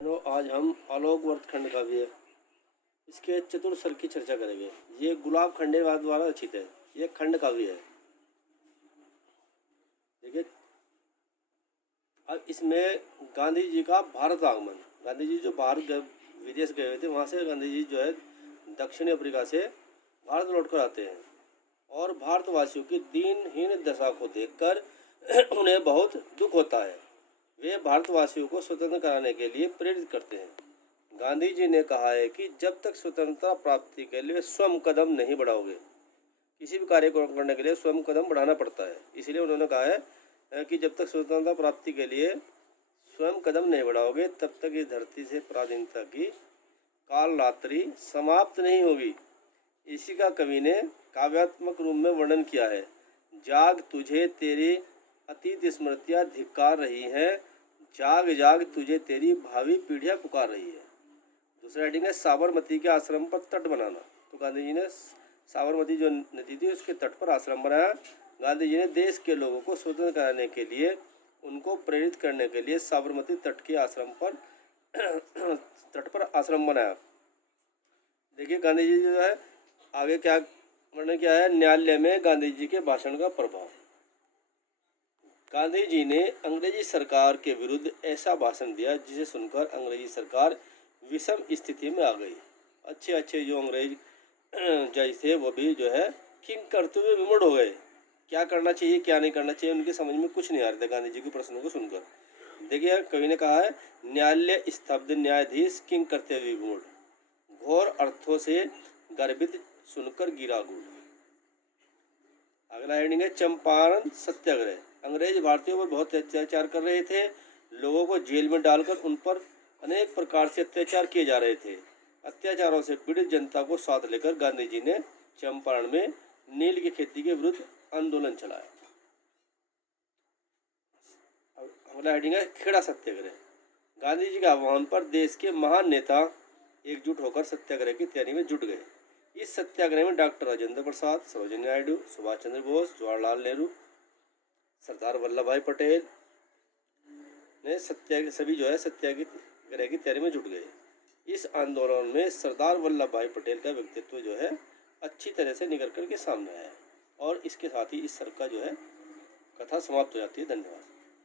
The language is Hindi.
आज हम आलोक वर्तखंड काव्य इसके चतुर स्वर की चर्चा करेंगे। ये गुलाब खंडेलवाल द्वारा रचित है। ये खंड काव्य है। देखिए, अब इसमें गांधी जी का भारत आगमन, गांधी जी जो विदेश गए हुए थे, वहाँ से गांधी जी जो है दक्षिणी अफ्रीका से भारत लौट कर आते हैं और भारतवासियों की दीनहीन दशा को देखकर उन्हें बहुत दुख होता है। वे भारतवासियों को स्वतंत्र कराने के लिए प्रेरित करते हैं। गांधी जी ने कहा है कि जब तक स्वतंत्रता प्राप्ति के लिए स्वयं कदम नहीं बढ़ाओगे, किसी भी कार्य को करने के लिए स्वयं कदम बढ़ाना पड़ता है। इसलिए उन्होंने कहा है कि जब तक स्वतंत्रता प्राप्ति के लिए स्वयं कदम नहीं बढ़ाओगे, तब तक इस धरती से पराधीनता की काल रात्रि समाप्त नहीं होगी। इसी का कवि ने काव्यात्मक रूप में वर्णन किया है। जाग तुझे तेरी अतीत स्मृतियाँ धिक्कार रही हैं, जाग जाग तुझे तेरी भावी पीढ़ियाँ पुकार रही है। दूसरा हेडिंग है साबरमती के आश्रम पर तट बनाना। तो गांधी जी ने साबरमती जो नदी थी उसके तट पर आश्रम बनाया। गांधी जी ने देश के लोगों को स्वतंत्र कराने के लिए, उनको प्रेरित करने के लिए साबरमती तट के आश्रम पर तट पर आश्रम बनाया। देखिए, गांधी जी जो है आगे क्या वर्णन किया है। न्यायालय में गांधी जी के भाषण का प्रभाव। गांधी जी ने अंग्रेजी सरकार के विरुद्ध ऐसा भाषण दिया जिसे सुनकर अंग्रेजी सरकार विषम स्थिति में आ गई। अच्छे जो अंग्रेज जज थे वो भी जो है किंग करते हुए विमुड़ हो गए। क्या करना चाहिए क्या नहीं करना चाहिए उनकी समझ में कुछ नहीं आ रहा था गांधी जी के प्रश्नों को सुनकर। देखिए, कवि ने कहा है न्यायालय स्तब्ध, न्यायाधीश किंग करते हुए विमुड़, घोर अर्थों से गर्भित सुनकर गिरा गुड़। अगला हेडिंग है चंपारण सत्याग्रह। अंग्रेज भारतीयों पर बहुत अत्याचार कर रहे थे। लोगों को जेल में डालकर उन पर अनेक प्रकार से अत्याचार किए जा रहे थे। अत्याचारों से पीड़ित जनता को साथ लेकर गांधी जी ने चंपारण में नील की खेती के विरुद्ध आंदोलन चलाया। अगला हेडिंग है खेड़ा सत्याग्रह। गांधी जी के आह्वान पर देश के महान नेता एकजुट होकर सत्याग्रह की तैयारी में जुट गए। इस सत्याग्रह में डॉक्टर राजेंद्र प्रसाद, सरोजिनी नायडू, सुभाष चंद्र बोस, जवाहरलाल नेहरू, सरदार वल्लभ भाई पटेल ने सभी जो है सत्याग्रह की तैयारी में जुट गए। इस आंदोलन में सरदार वल्लभ भाई पटेल का व्यक्तित्व जो है अच्छी तरह से निकल कर के सामने आया और इसके साथ ही इस सर का जो है कथा समाप्त हो जाती है। धन्यवाद।